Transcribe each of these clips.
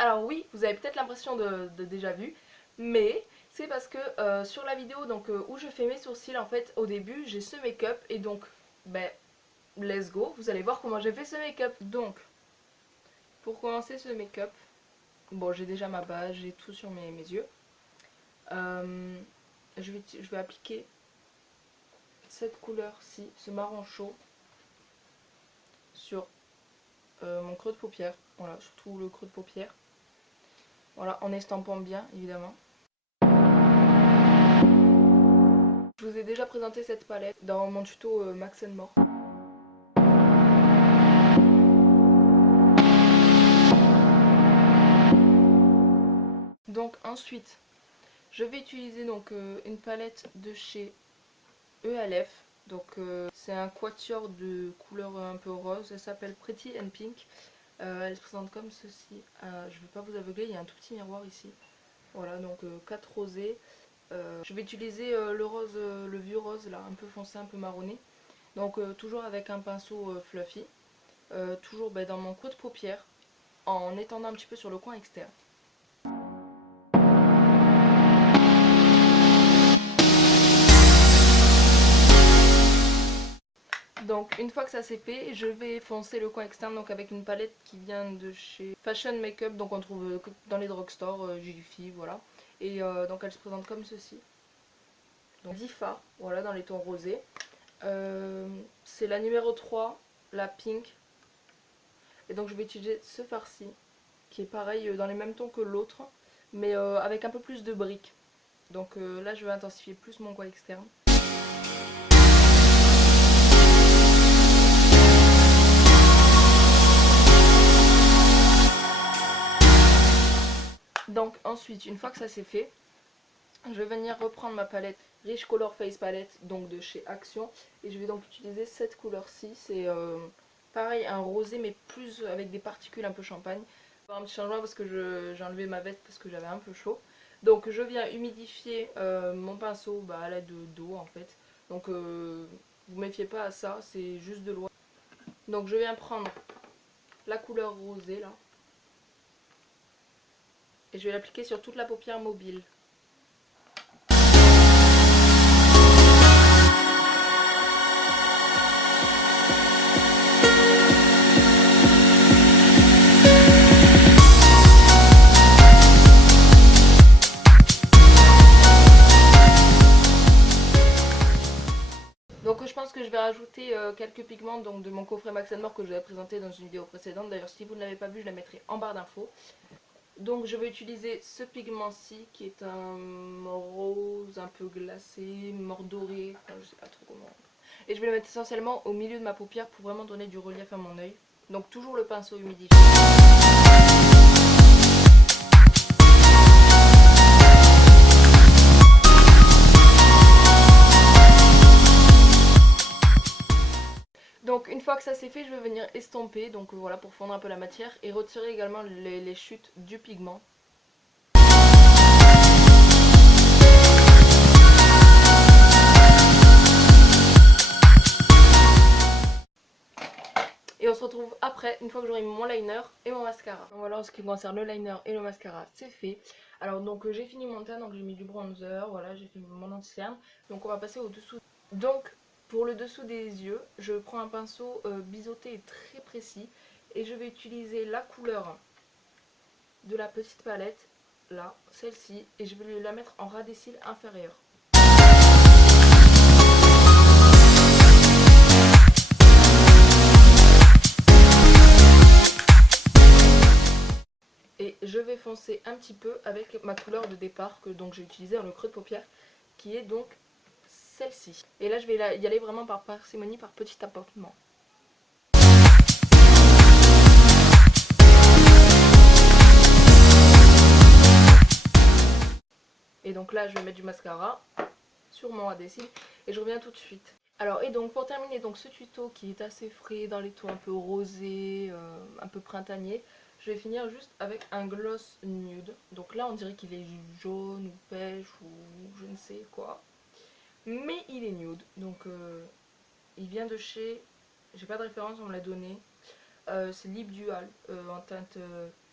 Alors oui, vous avez peut-être l'impression de déjà vu, mais c'est parce que sur la vidéo où je fais mes sourcils, en fait, au début, j'ai ce make-up et donc, ben, let's go, vous allez voir comment j'ai fait ce make-up. Donc, pour commencer ce make-up, bon, j'ai déjà ma base, j'ai tout sur mes yeux. Je vais appliquer cette couleur-ci, ce marron chaud, sur mon creux de paupière, voilà, surtout le creux de paupière. Voilà, en estampant bien, évidemment. Je vous ai déjà présenté cette palette dans mon tuto Max & More. Donc ensuite, je vais utiliser une palette de chez ELF. Donc c'est un quatuor de couleur un peu rose, elle s'appelle Pretty and Pink. Elle se présente comme ceci. Je ne vais pas vous aveugler, il y a un tout petit miroir ici. Voilà, donc 4 rosés. Je vais utiliser le rose, le vieux rose là, un peu foncé, un peu marronné. Donc toujours avec un pinceau fluffy. Toujours dans mon creux de paupière, en étendant un petit peu sur le coin externe. Donc une fois que ça c'est fait, je vais foncer le coin externe donc avec une palette qui vient de chez Fashion Makeup, donc on trouve dans les drugstores, Jiffy, voilà. Et donc elle se présente comme ceci. Donc 10 fards, voilà, dans les tons rosés. C'est la numéro 3, la pink. Et donc je vais utiliser ce fard-ci, qui est pareil dans les mêmes tons que l'autre, mais avec un peu plus de briques. Donc là je vais intensifier plus mon coin externe. Donc ensuite, une fois que ça c'est fait, je vais venir reprendre ma palette Rich Color Face Palette, donc de chez Action, et je vais donc utiliser cette couleur-ci. C'est pareil, un rosé mais plus avec des particules un peu champagne. Un petit changement parce que j'ai enlevé ma veste parce que j'avais un peu chaud. Donc je viens humidifier mon pinceau à l'aide d'eau en fait. Donc vous méfiez pas à ça, c'est juste de l'eau. Donc je viens prendre la couleur rosée là. Et je vais l'appliquer sur toute la paupière mobile. Donc je pense que je vais rajouter quelques pigments de mon coffret Max & More que je vous avais présenté dans une vidéo précédente. D'ailleurs si vous ne l'avez pas vu, je la mettrai en barre d'infos. Donc je vais utiliser ce pigment-ci qui est un rose un peu glacé, mordoré, enfin je sais pas trop comment. Et je vais le mettre essentiellement au milieu de ma paupière pour vraiment donner du relief à mon œil. Donc toujours le pinceau humidifié. Donc une fois que ça c'est fait, je vais venir estomper, donc voilà, pour fondre un peu la matière et retirer également les chutes du pigment. Et on se retrouve après, une fois que j'aurai mis mon liner et mon mascara. Donc voilà, en ce qui concerne le liner et le mascara, c'est fait. Alors donc j'ai fini mon teint, donc j'ai mis du bronzer, voilà, j'ai fait mon anti-cerne. Donc on va passer au dessous. Donc pour le dessous des yeux, je prends un pinceau biseauté et très précis. Et je vais utiliser la couleur de la petite palette, là, celle-ci. Et je vais la mettre en ras des cils inférieur. Et je vais foncer un petit peu avec ma couleur de départ que donc j'ai utilisée dans le creux de paupière, qui est donc celle-ci. Et là je vais y aller vraiment par parcimonie, par petit tapotement. Et donc là je vais mettre du mascara sur mon ras des cils et je reviens tout de suite. Alors et donc pour terminer donc ce tuto qui est assez frais dans les tons un peu rosés, un peu printaniers, je vais finir juste avec un gloss nude. Donc là on dirait qu'il est jaune ou pêche ou je ne sais quoi. Mais il est nude. Donc il vient de chez, j'ai pas de référence, on me l'a donné. C'est Lip Dual en teinte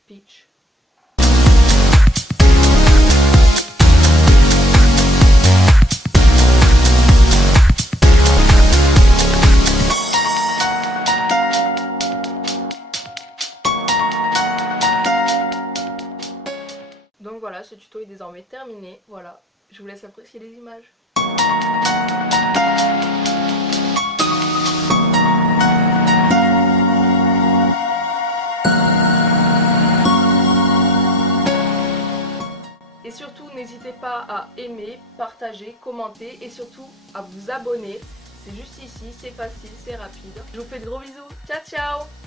peach. ce tuto est désormais terminé. Voilà, je vous laisse apprécier les images. Et surtout, n'hésitez pas à aimer, partager, commenter et surtout à vous abonner. C'est juste ici, c'est facile, c'est rapide. Je vous fais de gros bisous. Ciao, ciao!